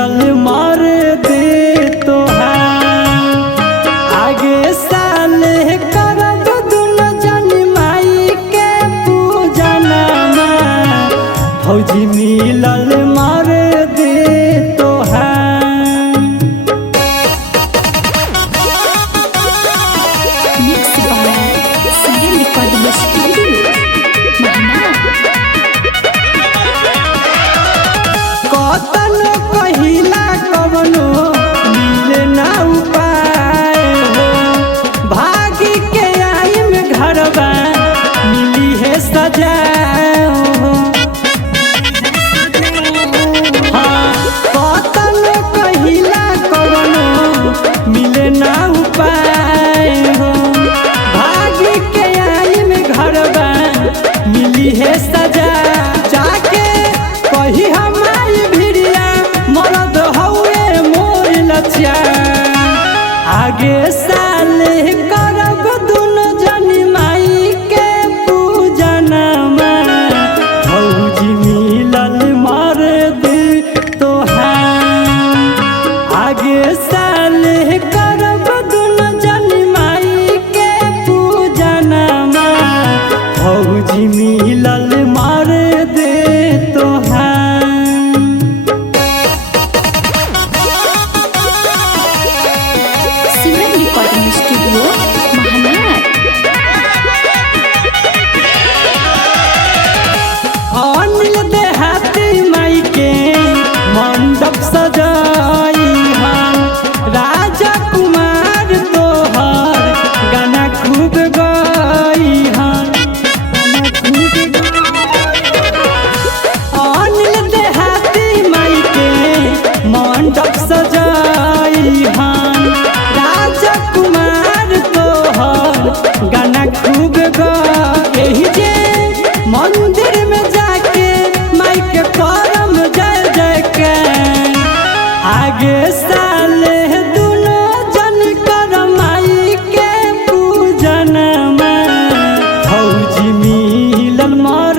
मिलल मार दे तोहार आगे साल करब दुनो जनी माई के पूजनमा फौजी मिलल मार दे तोहार। मिक्स बाय सायन रिकॉर्डिंग स्टूडियो कतन कहिला कवनो मिले ना उपाय हो भागी के आई में घरबा मिली है सजाए हो। हाँ कतन कहिला कवनो मिले ना उपाय हो भागी के आई में घरबा मिली है सजा जाके कही हमारी भिड़िया मरद हौए मोर लचिया आगे साल करब दुनो जनी माई के पूजनमा फौजी मिलल मार दे तोहार आगे साल करब दुनो जनी माई के पूजनमा फौजी मिलल मार दे तोहार। सायन रिकॉर्डिंग स्टूडियो महानार। अनिल देहाती माई के मंडप सजाई हम राजा कुमार तोहर गाना खूब गाई हम। अनिल देहाती माई के मंडप सजाई हम राजा कुमार तोहर गाना खूब गाई जे मंदिर में जाके माई के करम जय जय के आगे साल दुनो जन कर माई के पूजनमा फौजी मिलल मार